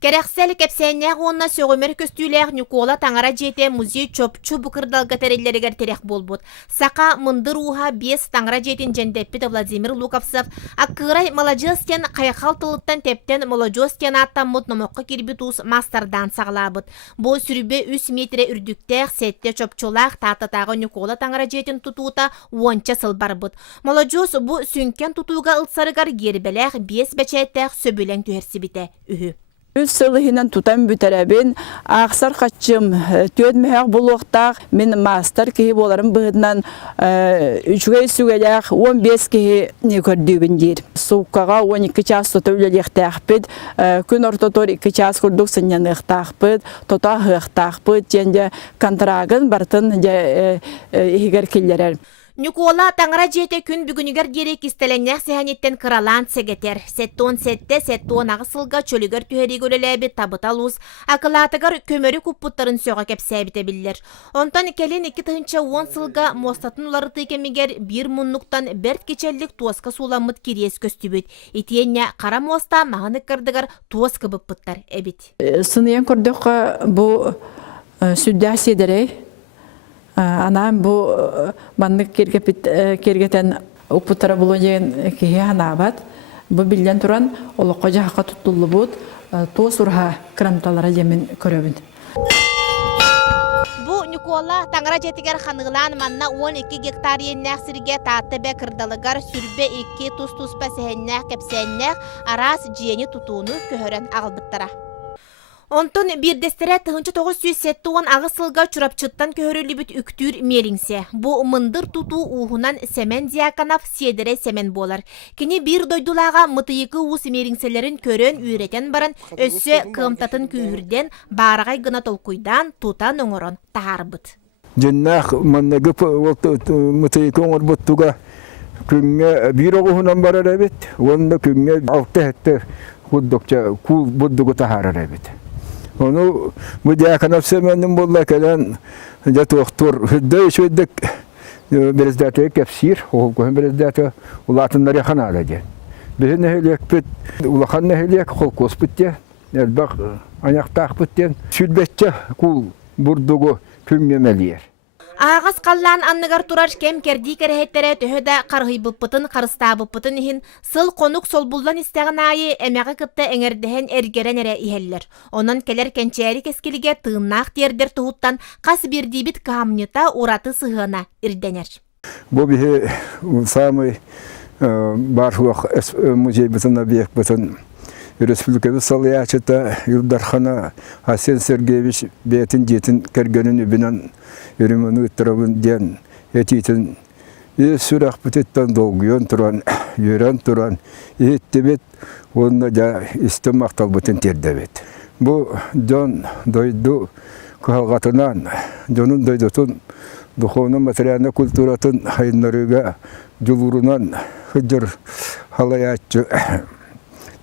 Керексел кепсеннег онна сөғөмер көстүйлер Никола таңара жете музей чөпчү букырдалга тереллеригер терек болбут. Сака мындыр уха 5 таңара жетін жендеппіт Владимир Луковцев. Аккырай молодежстен қайқал тылыттан тептен молодежстен аттан мұт номоққа кирбитус мастердан сағылабыт. Бо сүрбе 3 метре үрдіктер сетте чөпчулақ татытағы Никола таңара жетін тутуыта уонча сылбарбыт. Молодежс бу сүнкен тутуға ылсарыгар гербелер 5 бәчеттер сөбілен түхерсібіте үхі. Үз сылыхынан тутан бүтерәбин, ақсар қачым, төд мәғ бұлуқтақ, мен мастер кейі боларым бұғыдынан үшіғай сүгеләқ 15 кейі не көрдігін дейір. Суққаға 12 час тұтөвлелік тәқпід, күн ортотор 2 час күрдік сыннан ұқтақпід, тота ұқтақпyd, және контрагын бартын егер келдерер. Никола таңара жете күн бүгінігер дерек істеленнер сәханеттен қыралан сегетер. Сеттон ағысылға чөлігер түхері көлеләбі табыталуыз, ақылатығар көмөрі күппұттарын сөға кепсәбіте білдер. Онтан келен 2-10 сылға мостатын улары текемегер бір мұннықтан бәрт кечелік туасқа суламыт керес көстібіт. Етенне қара моста мағаны кірдігар туасқы бұппыттар әбіт. Сынайын көрдіққа бұл сүдді седірей. Анам бу маннык кергетен упутара булуен кие анабат. Бу билден туран олоққа жаққа туттулы буд. Туос урха крамталара жемін көрөбін. Бу Никола таңара жетігер қанығылан манна 12 гектар еннәқ сірге татты бә кырдалыгар сүрбе 2 тұс-тұс бәсіхеннәқ кепсеннәқ арас жиені тұтуыны көхөрен ағылбыттара. Онтон бирдестере 1907 ағысылға чурапчыттан көхөрілібіт үктүр меріңсе. Бу мындыр туту уғынан Семен Диаканов седере Семен болар. Кені бір дойдулаға мытыйықы уыс меріңселерін көрен үйретен баран өссі қымтатын күйірден барағай гына толкуйдан тутан оңырын тағарбыт. Жыннақ маннағы мытыйықы оңыр бұттуға күнге бір оғынан барар әбет. Онда күнге алты әтті құддықча күл бұддығы тағарар әбет. Onu bu Diakanov Semen'in bolla kelen jatuqtur hüdde şöydük berezdete kepsir o koyun berezdete ulatınlar yakanalar diye. Bihin nehliyek bit ulakan nehliyek kol kospit diye. Elbaq ayaqtaq bit diye. Südbetçe kul burdugu kümmemeliyer. Ағас қаллан анныгар турар кем керді керехеттері төхөді қарғый бұппытын, қарыста бұппытын ехін, сыл қонук сол бұлдан істеген айы әмәғі кітті әңердіхен әргерен әрі ихеллер. Онын келер кәнчәрі кескіліге тыңнақ тердер тұғыттан қас бердейбіт қамнета ураты сығына ирденер. Бұл бігі самый баршылық музей бұтын объект бұтын Республикабы Салыячыта Юлдархана Асен Сергеевич бетін жетін кәргенін үбінен үріміні ұттырабын ден етейтін. Сүрақ бұтеттен долгүйен тұран, үйрен тұран, еттебет, онына да істі мақтал бұтын тердебет. Бұл жон дойду қағатынан, жонын дойдутын духовны материалны культуратын хайынларыға жүлурынан хүдір халаячы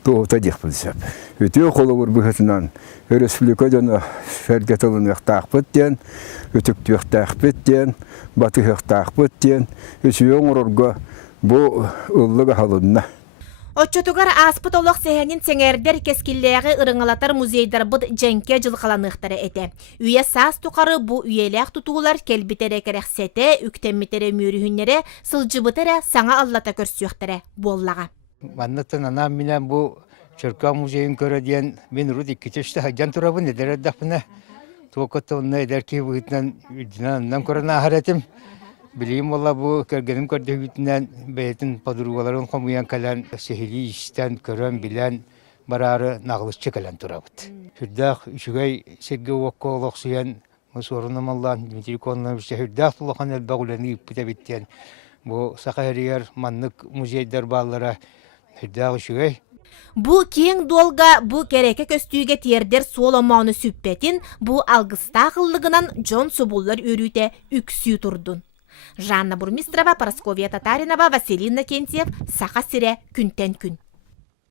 тоғыта дек білсеп. Өте қолы бұр бұғытынан республика жаны фәргетілін ұқтақ біттен, өтікті ұқтақ біттен, баты ұқтақ біттен, өсі оңырырға бұл ұллығы халынна. Отчотугар аспыт олық сәхенін сәңердер кескілләғі ырыңалатар музейдар бұд жәнке жылқаланықтары әті. Үйе сас тұқары бұ үйеләқ тұтуылар келбітере кәрәқсеті, үктемметере мөріхінлері, сылжыбытере саңа аллата көрсіуқтары боллаға. Маннаттан анам менен бу Чырка музейін көрөден мен руд 2 чашта хаджан турабын эдердапына. Токотта онна эдерки буйтнан динаннан көрөна харатым. Билим вала бу кергеним көрдөбүтүнөн бетин подругаларын комуян калан сехили иштен көрөн билен барары нагылышчы калан турабыт. Хүрдах үчүгөй серге окколоксуян мусорунум Аллах Дмитрий Кононович хүрдах тулахан элбагуланы иппитебиттен. Бу сахарияр маннык музейдер баллара хүрдах үчүгөй. Бу кең долга бу кереке көстүүгө тиердер соломауны сүппетин бу алгыста кыллыгынан Джон Субуллар өрүтө үксүү турдун. Жанна Бурмистрова, Парасковия Татаринова, Василина Кентьев, Саха Сире, күнтен күн.